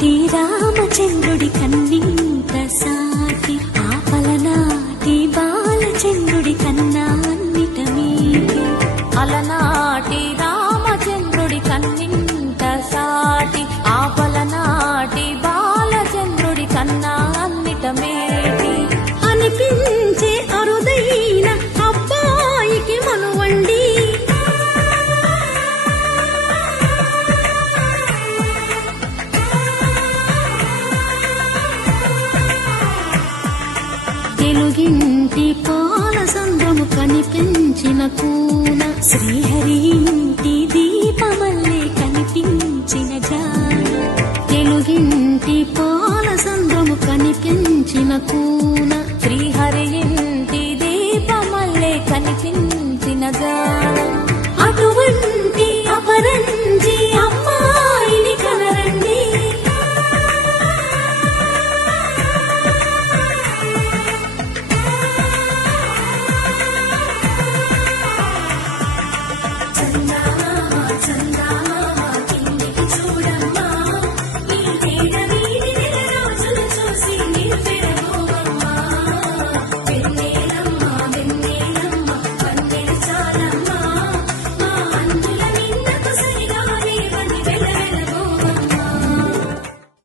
అలనాటి రామచంద్రుడి కన్నింత సాటి ఆపలనాటి బాలచంద్రుడి కన్నా అన్నిట మీది. అలనాటి రామచంద్రుడి కన్నింత సాటి ఆపలనాటి బాలచంద్రుడి కన్నా అన్నిట మేటి అనిపించే అరుదైన అబ్బాయికి మనువండి. తెలుగింటి పాల సంద్రము కనిపించిన కూన శ్రీహరి ఇంటి దీపమల్లే కనిపించిన జాన. తెలుగింటి పాల సంద్రము కనిపించిన కూన